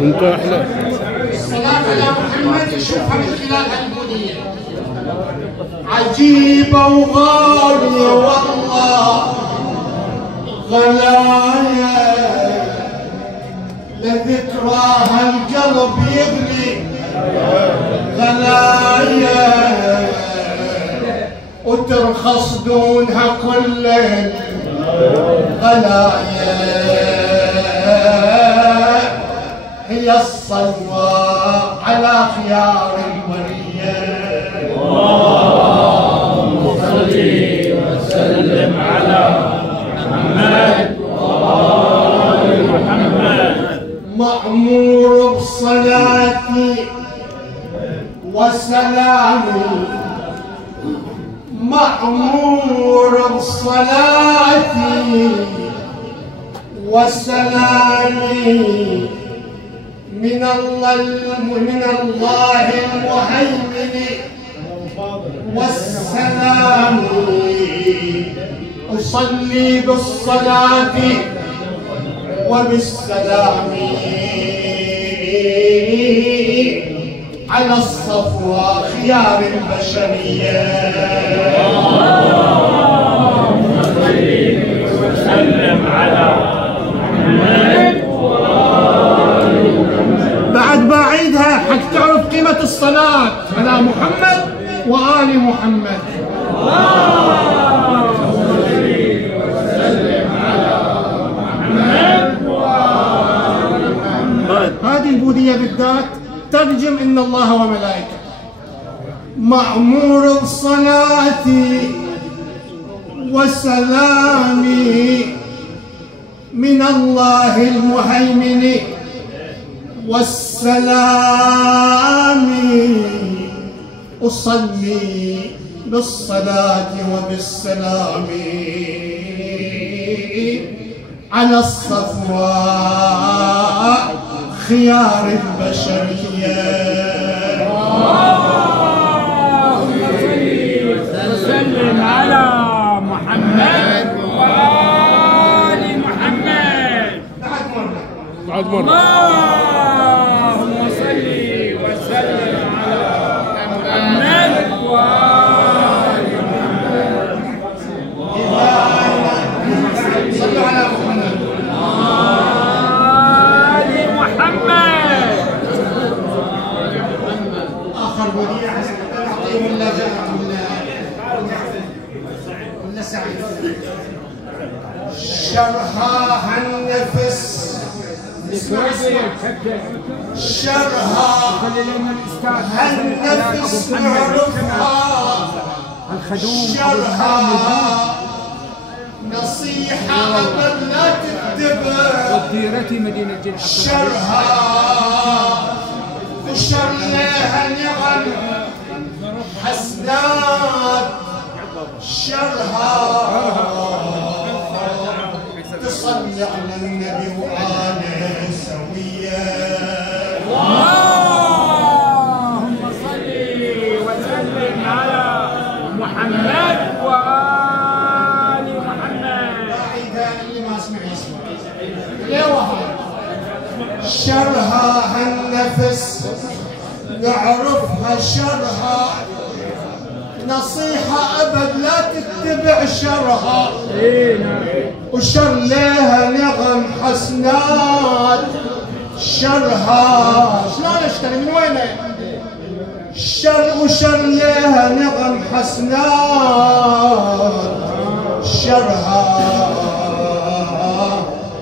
انت احلى. الصلاة على محمد نشوفها من خلال هالبنية عجيبة وغالية والله غلايا لذكراها القلب يغلي غلايا وترخص دونها كل غلايا هي الصلوة على خيار البرية اللهم صل وسلم على محمد وآل محمد. مأمور بصلاتي وسلامي مأمور بصلاتي وسلامي من الله المهيمن والسلام أصلي بالصلاة وبالسلام على الصفوة خيار البشرية. اللهم صل وسلم على محمد وآل محمد. بعد بعيدها حق تعرف قيمة الصلاة على محمد وآل محمد. اللهم صل وسلم على محمد وآل محمد. هذه البودية بالذات ترجم إن الله وملائكته مأمور بصلاتي وسلامي من الله المهيمن والسلام أصلي بالصلاة وبالسلام على الصفواء خيار البشرية. اللهم صل وسلم على محمد وآل محمد. بعد مرة. اللهم صل وسلم على محمد وآل محمد. صلوا على محمد. آخر وديعة أعطيه ولا جاءت ولا سعيد. شرها النفس شرها النفس نعرفها شرها نصيحة قبل لا تكتبها وديرتي مدينة جدة شرها وشر لها نعم حسنات شرها تصلي على النبي وآله سويا. اللهم صل وسلم على محمد وآل محمد. إذا اللي ما سمع يسمع ليه وهذا شرها النفس نعرفها شرها نصيحة أبد لا تتبع شرها وشر لها نغم حسنات شرها شلون اشتري من وينه وشر لها نغم حسنات شرها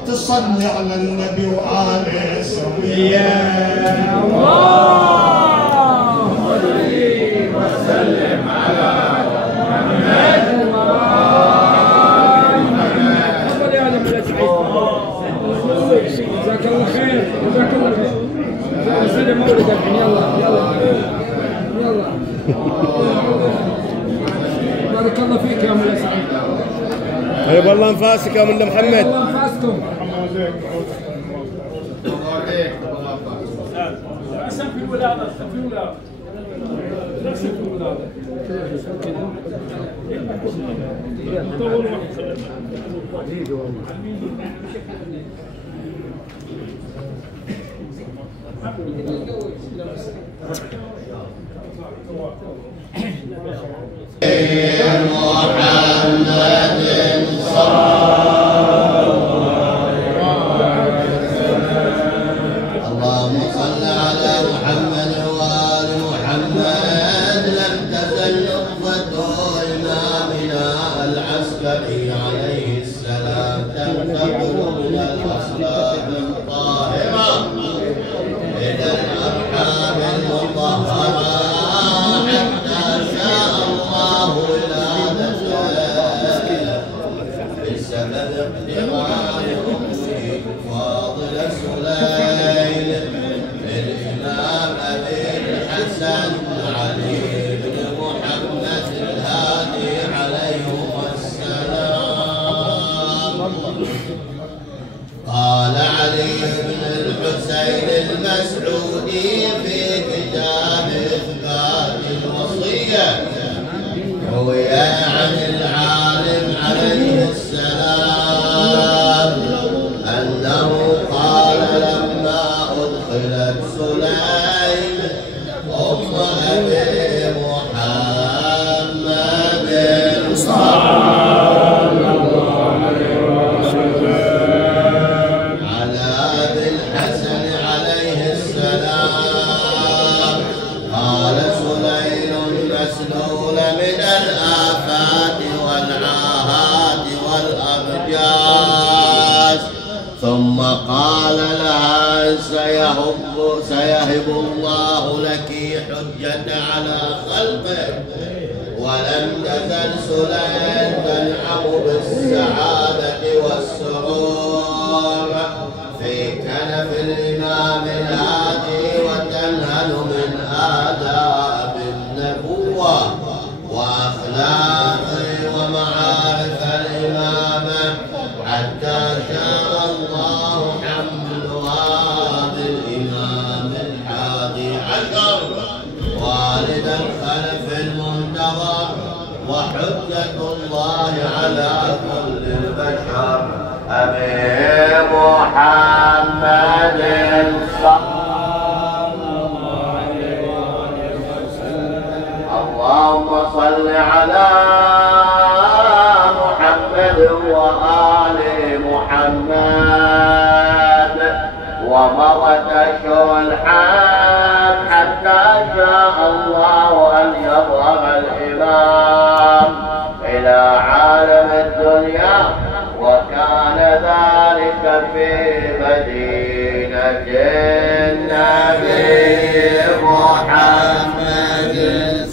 تصلي على النبي وآله سويا. اللهم صل وسلم على محمد وآل محمد. تفضل يا ولد يا سعيد. جزاك الله خير جزاك الله خير. سيدي مولد الحين يلا يلا يلا. بارك الله فيك يا مولاي سعيد. طيب والله انفاسك يا مولا محمد. الله انفاسكم. أحسن في الولادة اللهم صل على محمد وآل محمد. لم تزل نطفة إمامنا العسكري عليه السلام تنتقل من الأصلاب الطاهرة إلى الأرحام المطهرة حتى شاء الله ولادته بسبب اقتران أمه فاضل سليم للإمام أبي الحسن علي بن محمد الهادي عليهم السلام. قال علي بن الحسين المسعودي في كتاب إثبات الوصية روي عن العالم عليه السلام أنه قال لما أدخلت سليم أم أبي محمد على أبي الحسن عليه السلام قال سليم مسلول من الآفات والعاهات والأبجاس. ثم قال لها سيهب الله لك حجة على خلقه. ولم تزل سليم تنعم بالسعادة والسرور في كنف الإمام الهادي وتنهل من آداب النبوة وأخلاق ومعارف الإمامة حتى شاء الله حملها بالإمام الحادي عشر والد الخلف المنتظر وحجة الله على كل البشر أبي محمد اللهم صل على محمد وآل محمد. ومضت أشهر الحج حتى شاء الله أن يظهر الإمام إلى عالم الدنيا وكان ذلك في مدينة النبي محمد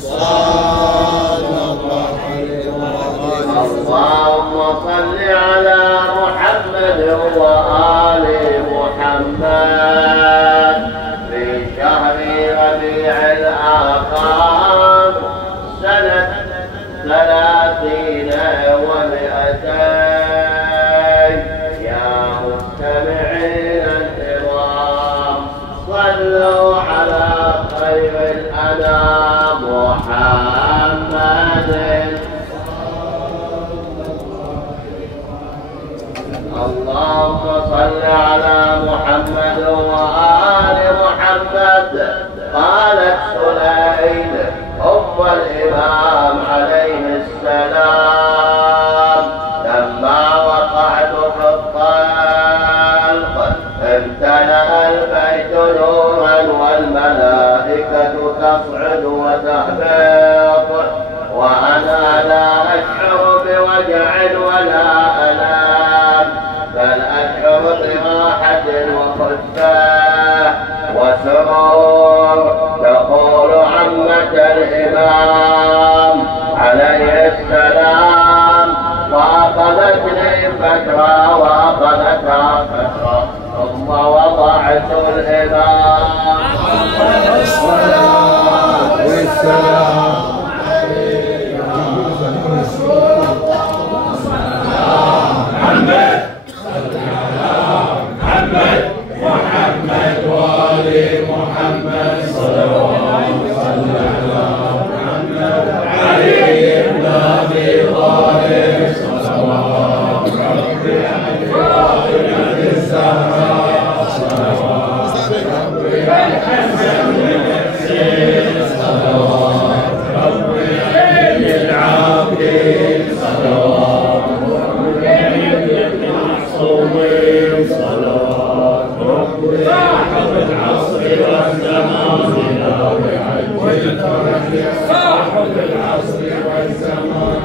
صلى الله عليه وسلم. اللهم صل على محمد وآل محمد. في شهر ربيع الآخر سنة 30 و200 يا مستمعين الكرام صلوا على خير الأنام محمد. اللهم صل على محمد وآل محمد. قالت سليم أم الإمام عليه السلام لما وقعت في الطلق امتلأ البيت نورا والملائكة تصعد وتهبط وأنا لا أشعر بوجع ولا ألام بل أشعر براحة وخفة وسرور. تقول عمة الإمام عليه السلام وأخذتني فترة وأخذتها فترة ثم وضعت الإمام الصلاة والسلام محمد وآل محمد صلى الله عليه وسلم. صاحب العصر والزمان